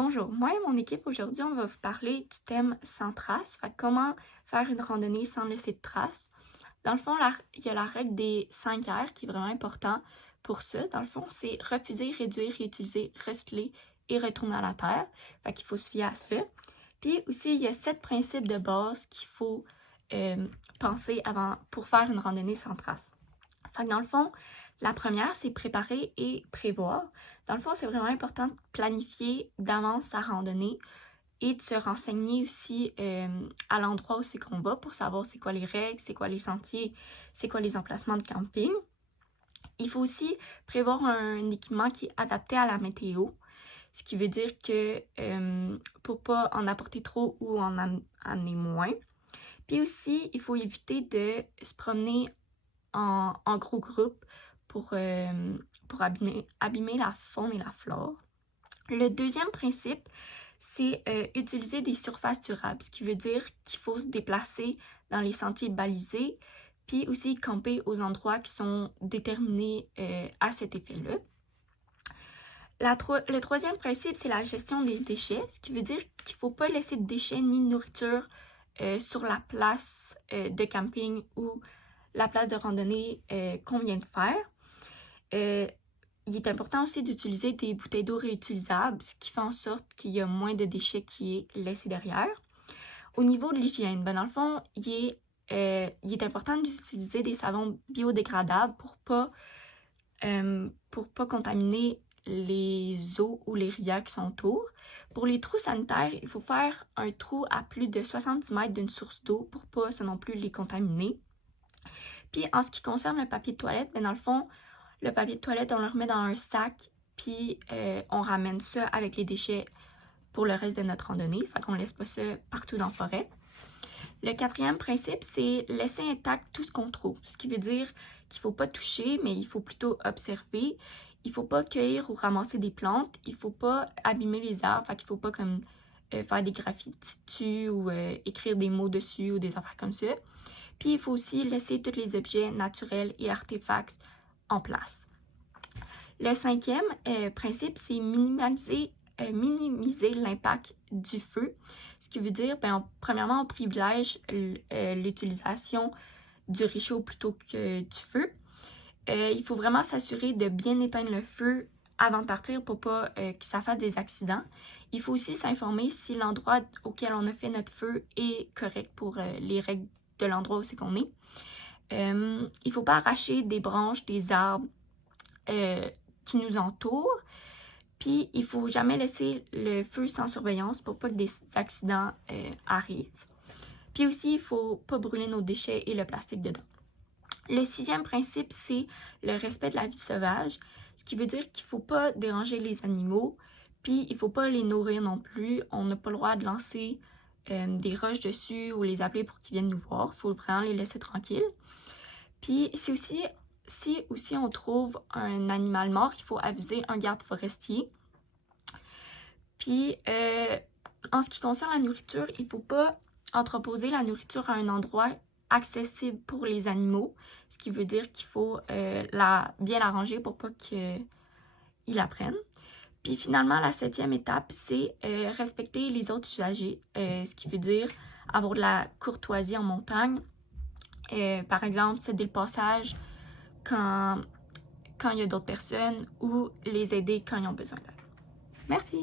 Bonjour, moi et mon équipe aujourd'hui, on va vous parler du thème sans traces, fait que comment faire une randonnée sans laisser de traces. Dans le fond, il y a la règle des 5 R qui est vraiment important pour ça. Dans le fond, c'est refuser, réduire, réutiliser, recycler et retourner à la terre. Fait qu'il faut se fier à ça. Puis aussi, il y a 7 principes de base qu'il faut penser avant pour faire une randonnée sans traces. Fait que dans le fond, la première, c'est préparer et prévoir. Dans le fond, c'est vraiment important de planifier d'avance sa randonnée et de se renseigner aussi à l'endroit où c'est qu'on va pour savoir c'est quoi les règles, c'est quoi les sentiers, c'est quoi les emplacements de camping. Il faut aussi prévoir un équipement qui est adapté à la météo, ce qui veut dire que pour pas en apporter trop ou en amener moins. Puis aussi, il faut éviter de se promener en gros groupe pour abîmer la faune et la flore. Le deuxième principe, c'est utiliser des surfaces durables, ce qui veut dire qu'il faut se déplacer dans les sentiers balisés, puis aussi camper aux endroits qui sont déterminés à cet effet-là. Le troisième principe, c'est la gestion des déchets, ce qui veut dire qu'il ne faut pas laisser de déchets ni de nourriture sur la place de camping ou la place de randonnée qu'on vient de faire. Il est important aussi d'utiliser des bouteilles d'eau réutilisables, ce qui fait en sorte qu'il y a moins de déchets qui est laissé derrière. Au niveau de l'hygiène, dans le fond, il est important d'utiliser des savons biodégradables pour pas contaminer les eaux ou les rivières qui sont autour. Pour les trous sanitaires, il faut faire un trou à plus de 70 mètres d'une source d'eau pour pas ça non plus les contaminer. Puis en ce qui concerne le papier de toilette, dans le fond, le papier de toilette, on le remet dans un sac, puis on ramène ça avec les déchets pour le reste de notre randonnée. Fait qu'on laisse pas ça partout dans la forêt. Le quatrième principe, c'est laisser intact tout ce qu'on trouve. Ce qui veut dire qu'il faut pas toucher, mais il faut plutôt observer. Il faut pas cueillir ou ramasser des plantes. Il faut pas abîmer les arbres. Fait qu'il faut pas comme faire des graffitis dessus ou écrire des mots dessus ou des affaires comme ça. Puis il faut aussi laisser tous les objets naturels et artefacts en place. Le cinquième principe, c'est minimiser l'impact du feu. Ce qui veut dire, premièrement, on privilège l'utilisation du réchaud plutôt que du feu. Il faut vraiment s'assurer de bien éteindre le feu avant de partir pour pas que ça fasse des accidents. Il faut aussi s'informer si l'endroit auquel on a fait notre feu est correct pour les règles de l'endroit où c'est qu'on est. Il ne faut pas arracher des branches, des arbres qui nous entourent. Puis, il ne faut jamais laisser le feu sans surveillance pour pas que des accidents arrivent. Puis aussi, il ne faut pas brûler nos déchets et le plastique dedans. Le sixième principe, c'est le respect de la vie sauvage, ce qui veut dire qu'il ne faut pas déranger les animaux, puis il ne faut pas les nourrir non plus. On n'a pas le droit de lancer des roches dessus ou les appeler pour qu'ils viennent nous voir. Il faut vraiment les laisser tranquilles. Puis si aussi on trouve un animal mort, il faut aviser un garde forestier. Puis en ce qui concerne la nourriture, il ne faut pas entreposer la nourriture à un endroit accessible pour les animaux, ce qui veut dire qu'il faut bien l'arranger pour pas qu'ils la prennent. Puis finalement, la septième étape, c'est respecter les autres usagers, ce qui veut dire avoir de la courtoisie en montagne. Par exemple, céder le passage quand il y a d'autres personnes ou les aider quand ils ont besoin d'aide. Merci!